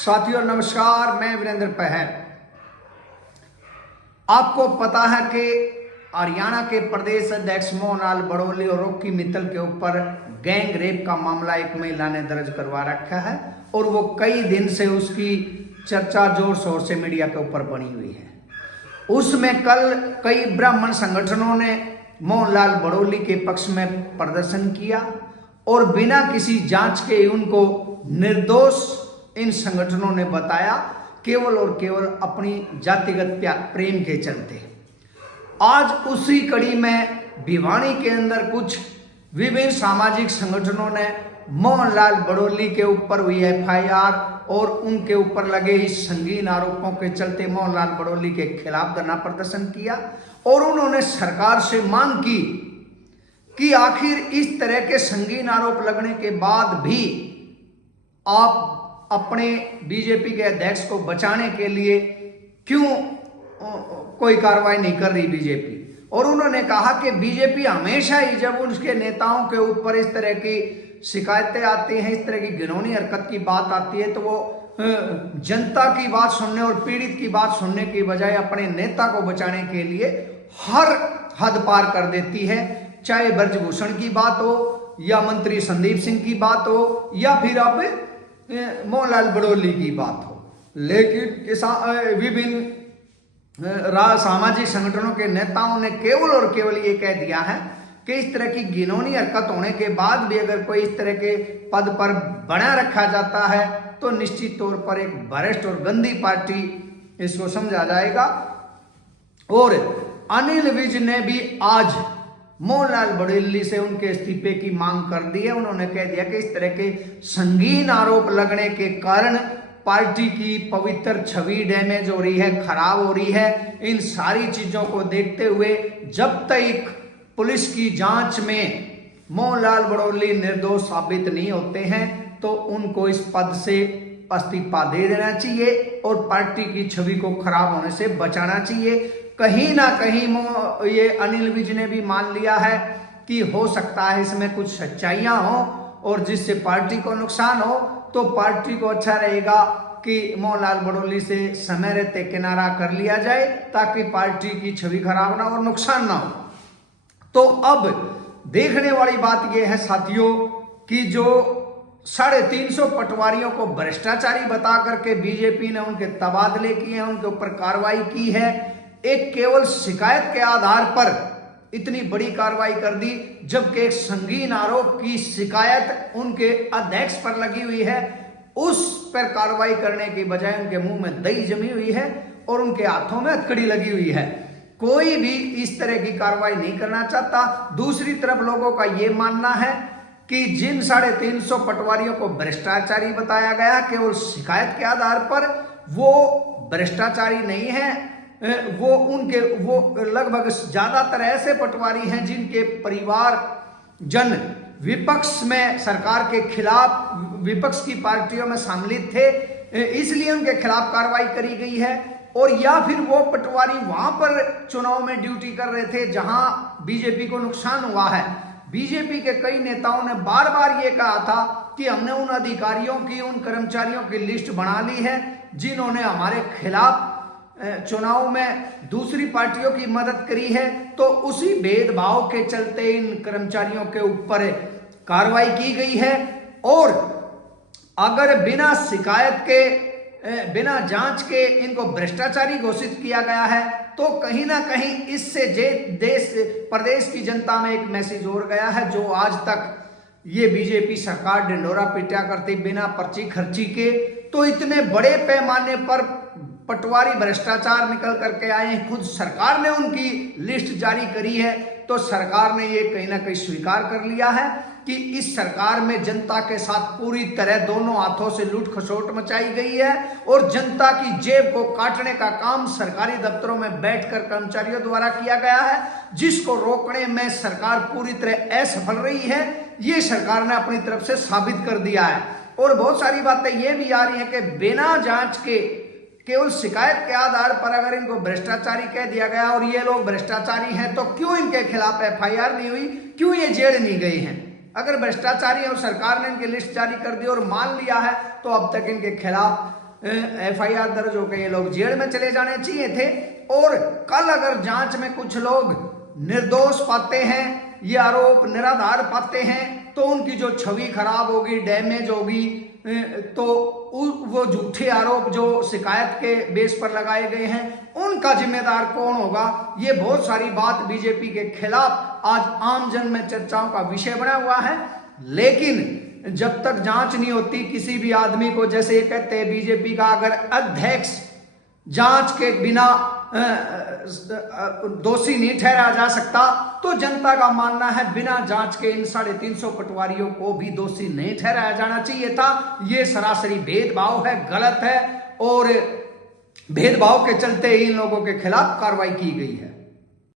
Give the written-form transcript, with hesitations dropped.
साथियों नमस्कार, मैं वीरेंद्र पहल। आपको पता है कि हरियाणा के प्रदेश अध्यक्ष मोहन लाल बड़ोली और रॉकी मित्तल के ऊपर गैंग रेप का मामला एक महिला ने दर्ज करवा रखा है और वो कई दिन से उसकी चर्चा जोर शोर से मीडिया के ऊपर बनी हुई है। उसमें कल कई ब्राह्मण संगठनों ने मोहन लाल बड़ोली के पक्ष में प्रदर्शन किया और बिना किसी जांच के उनको निर्दोष इन संगठनों ने बताया, केवल और केवल अपनी जातिगत प्रेम के चलते। आज उसी कड़ी में भिवानी के अंदर कुछ विभिन्न सामाजिक संगठनों ने मोहन लाल बड़ोली के ऊपर हुई एफआईआर और उनके ऊपर लगे इस संगीन आरोपों के चलते मोहन लाल बड़ोली के खिलाफ धरना प्रदर्शन किया और उन्होंने सरकार से मांग की कि आखिर इस तरह के संगीन आरोप लगने के बाद भी आप अपने बीजेपी के अध्यक्ष को बचाने के लिए क्यों कोई कार्रवाई नहीं कर रही बीजेपी। और उन्होंने कहा कि बीजेपी हमेशा ही जब उसके नेताओं के ऊपर इस तरह की शिकायतें आती हैं, इस तरह की घिनौनी हरकत की बात आती है, तो वो जनता की बात सुनने और पीड़ित की बात सुनने की बजाय अपने नेता को बचाने के लिए हर हद पार कर देती है। चाहे ब्रजभूषण की बात हो या मंत्री संदीप सिंह की बात हो या फिर अब मोहन लाल बड़ोली की बात हो। लेकिन विभिन्न सामाजिक संगठनों के नेताओं ने केवल और केवल ये कह दिया है कि इस तरह की घिनौनी हरकत होने के बाद भी अगर कोई इस तरह के पद पर बना रखा जाता है तो निश्चित तौर पर एक भ्रष्ट और गंदी पार्टी इसको समझा जाएगा। और अनिल विज ने भी आज मोहन लाल बड़ोली से उनके इस्तीफे की मांग कर दी है। उन्होंने कह दिया कि इस तरह के संगीन आरोप लगने के कारण पार्टी की पवित्र छवि डैमेज हो रही है, खराब हो रही है। इन सारी चीजों को देखते हुए जब तक पुलिस की जांच में मोहन लाल बड़ोली निर्दोष साबित नहीं होते हैं तो उनको इस पद से इस्तीफा दे देना चाहिए और पार्टी की छवि को खराब होने से बचाना चाहिए। कहीं ना कहीं ये अनिल विज ने भी मान लिया है कि हो सकता है इसमें कुछ सच्चाइयां हो और जिससे पार्टी को नुकसान हो, तो पार्टी को अच्छा रहेगा कि मोहन लाल बड़ोली से समय रहते किनारा कर लिया जाए ताकि पार्टी की छवि खराब ना हो और नुकसान ना हो। तो अब देखने वाली बात यह है साथियों कि जो 350 पटवारियों को भ्रष्टाचारी बता करके बीजेपी ने उनके तबादले किए हैं, उनके ऊपर कार्रवाई की है। एक केवल शिकायत के आधार पर इतनी बड़ी कार्रवाई कर दी, जबकि एक संगीन आरोप की शिकायत उनके अध्यक्ष पर लगी हुई है। उस पर कार्रवाई करने की बजाय उनके मुंह में दही जमी हुई है और उनके हाथों में हथकड़ी लगी हुई है। कोई भी इस तरह की कार्रवाई नहीं करना चाहता। दूसरी तरफ लोगों का यह मानना है कि जिन 350 पटवारियों को भ्रष्टाचारी बताया गया केवल शिकायत के आधार पर, वो भ्रष्टाचारी नहीं है। वो लगभग ज्यादातर ऐसे पटवारी हैं जिनके परिवार जन विपक्ष में सरकार के खिलाफ विपक्ष की पार्टियों में सम्मिलित थे, इसलिए उनके खिलाफ कार्रवाई करी गई है। और या फिर वो पटवारी वहां पर चुनाव में ड्यूटी कर रहे थे जहां बीजेपी को नुकसान हुआ है। बीजेपी के कई नेताओं ने बार बार ये कहा था कि हमने उन अधिकारियों की, उन कर्मचारियों की लिस्ट बना ली है जिन्होंने हमारे खिलाफ चुनाव में दूसरी पार्टियों की मदद करी है, तो उसी भेदभाव के चलते इन कर्मचारियों के ऊपर कार्रवाई की गई है। और अगर बिना शिकायत के, बिना जांच के इनको भ्रष्टाचारी घोषित किया गया है तो कहीं ना कहीं इससे प्रदेश की जनता में एक मैसेज और गया है, जो आज तक ये बीजेपी सरकार ढिंढोरा पीटा करती बिना पर्ची खर्ची के। तो इतने बड़े पैमाने पर पटवारी भ्रष्टाचार निकल करके आए हैं, खुद सरकार ने उनकी लिस्ट जारी करी है, तो सरकार ने ये कहीं ना कहीं स्वीकार कर लिया है कि इस सरकार में जनता के साथ पूरी तरह दोनों हाथों से लूट खसोट मचाई गई है और जनता की जेब को काटने का काम सरकारी दफ्तरों में बैठकर कर्मचारियों द्वारा किया गया है, जिसको रोकने में सरकार पूरी तरह असफल रही है। ये सरकार ने अपनी तरफ से साबित कर दिया है। और बहुत सारी बातें ये भी आ रही है कि बिना जांच के केवल शिकायत के आधार पर अगर इनको भ्रष्टाचारी कह दिया गया और ये लोग भ्रष्टाचारी हैं तो क्यों इनके खिलाफ एफआईआर नहीं हुई, क्यों ये जेल नहीं गए हैं। अगर भ्रष्टाचारी है और सरकार ने इनकी लिस्ट जारी कर दी और मान लिया है तो अब तक इनके खिलाफ FIR दर्ज हो गई, ये लोग जेल में चले जाने चाहिए थे। और कल अगर जांच में कुछ लोग निर्दोष पाते हैं, ये आरोप निराधार पाते हैं, तो उनकी जो छवि खराब होगी, डैमेज होगी, तो वो झूठे आरोप जो शिकायत के बेस पर लगाए गए हैं उनका जिम्मेदार कौन होगा। ये बहुत सारी बात बीजेपी के खिलाफ आज आम जन में चर्चाओं का विषय बना हुआ है। लेकिन जब तक जांच नहीं होती किसी भी आदमी को, जैसे ये कहते हैं बीजेपी का अगर अध्यक्ष जांच के बिना दोषी नहीं ठहराया जा सकता, तो जनता का मानना है बिना जांच के इन 350 पटवारियों को भी दोषी नहीं ठहराया जाना चाहिए था। ये सरासरी भेदभाव है, गलत है, और भेदभाव के चलते इन लोगों के खिलाफ कार्रवाई की गई है।